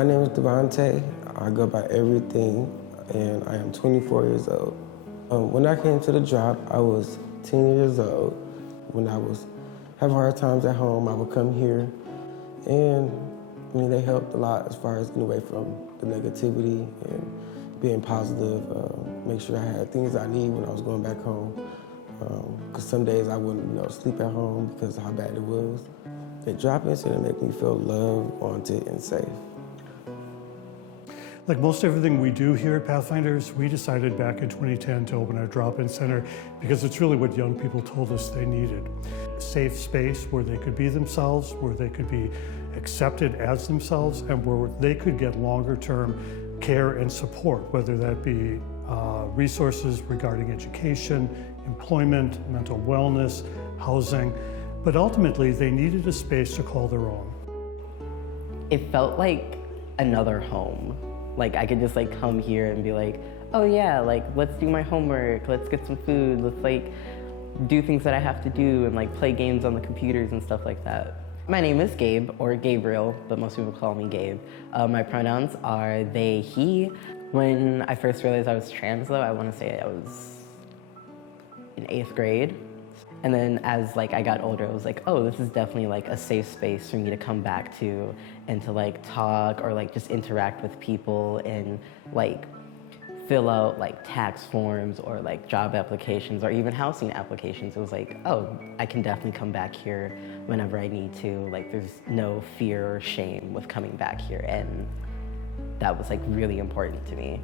My name is Devontae. I go by everything, and I am 24 years old. When I came to the drop, I was 10 years old. When I was having hard times at home, I would come here, and they helped a lot as far as getting away from the negativity and being positive, make sure I had things I need when I was going back home. Because some days I wouldn't sleep at home because of how bad it was. The drop-in center made me feel loved, wanted, and safe. Like most everything we do here at Pathfinders, we decided back in 2010 to open our drop-in center because it's really what young people told us they needed. A safe space where they could be themselves, where they could be accepted as themselves, and where they could get longer-term care and support, whether that be resources regarding education, employment, mental wellness, housing, but ultimately they needed a space to call their own. It felt like another home. Like I could just come here and be like, oh yeah, let's do my homework, let's get some food, let's do things that I have to do and play games on the computers and stuff like that. My name is Gabe, or Gabriel, but most people call me Gabe. My pronouns are they, he. When I first realized I was trans though, I want to say I was in 8th grade. And then as I got older, I was like, oh, this is definitely a safe space for me to come back to and to talk or just interact with people and fill out tax forms or job applications or even housing applications. It was oh, I can definitely come back here whenever I need to. There's no fear or shame with coming back here, and that was really important to me.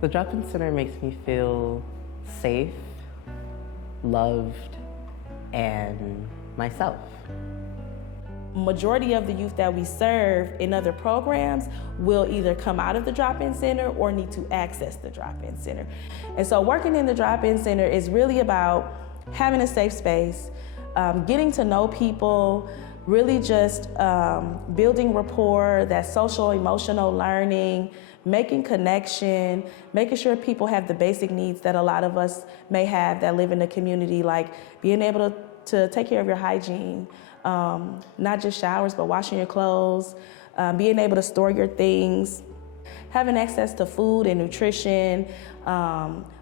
The drop-in center makes me feel safe, loved, and myself. Majority of the youth that we serve in other programs will either come out of the drop-in center or need to access the drop-in center. And so working in the drop-in center is really about having a safe space, getting to know people, really just building rapport, that social emotional learning, making connection, making sure people have the basic needs that a lot of us may have that live in the community, like being able to take care of your hygiene, not just showers, but washing your clothes, being able to store your things, having access to food and nutrition,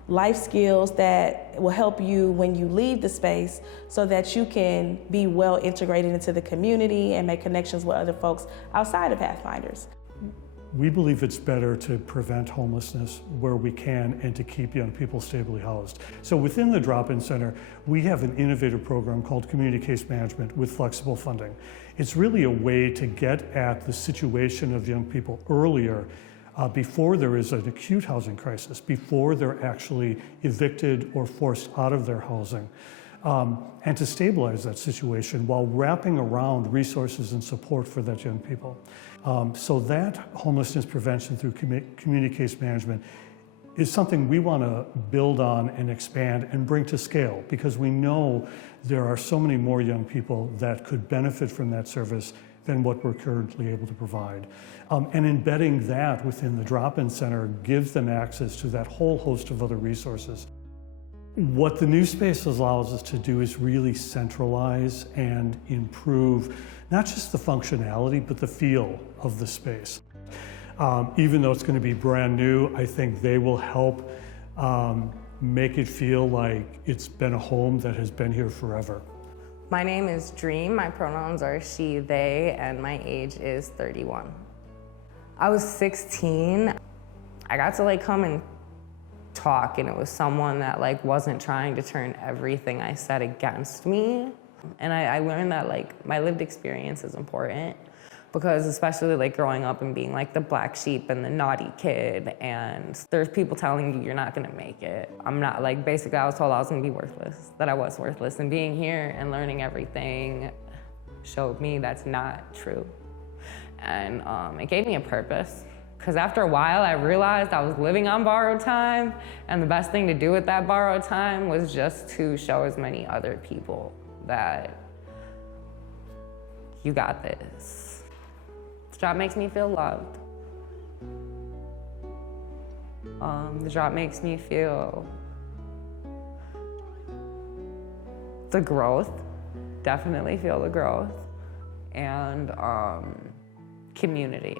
life skills that will help you when you leave the space so that you can be well integrated into the community and make connections with other folks outside of Pathfinders. We believe it's better to prevent homelessness where we can and to keep young people stably housed. So within the drop-in center, we have an innovative program called Community Case Management with flexible funding. It's really a way to get at the situation of young people earlier before there is an acute housing crisis, before they're actually evicted or forced out of their housing, and to stabilize that situation while wrapping around resources and support for that young people. So that homelessness prevention through community case management is something we want to build on and expand and bring to scale, because we know there are so many more young people that could benefit from that service than what we're currently able to provide. And embedding that within the drop-in center gives them access to that whole host of other resources. What the new space allows us to do is really centralize and improve not just the functionality, but the feel of the space. Even though it's going to be brand new, I think they will help make it feel like it's been a home that has been here forever. My name is Dream, my pronouns are she, they, and my age is 31. I was 16. I got to come and talk, and it was someone that wasn't trying to turn everything I said against me. And I learned that my lived experience is important, because especially growing up and being the black sheep and the naughty kid, and there's people telling you you're not gonna make it. I'm not, basically I was told I was gonna be worthless, that I was worthless, and being here and learning everything showed me that's not true. And it gave me a purpose. Because after a while, I realized I was living on borrowed time, and the best thing to do with that borrowed time was just to show as many other people that you got this. This job makes me feel loved. The job makes me feel the growth, definitely feel the growth, and community.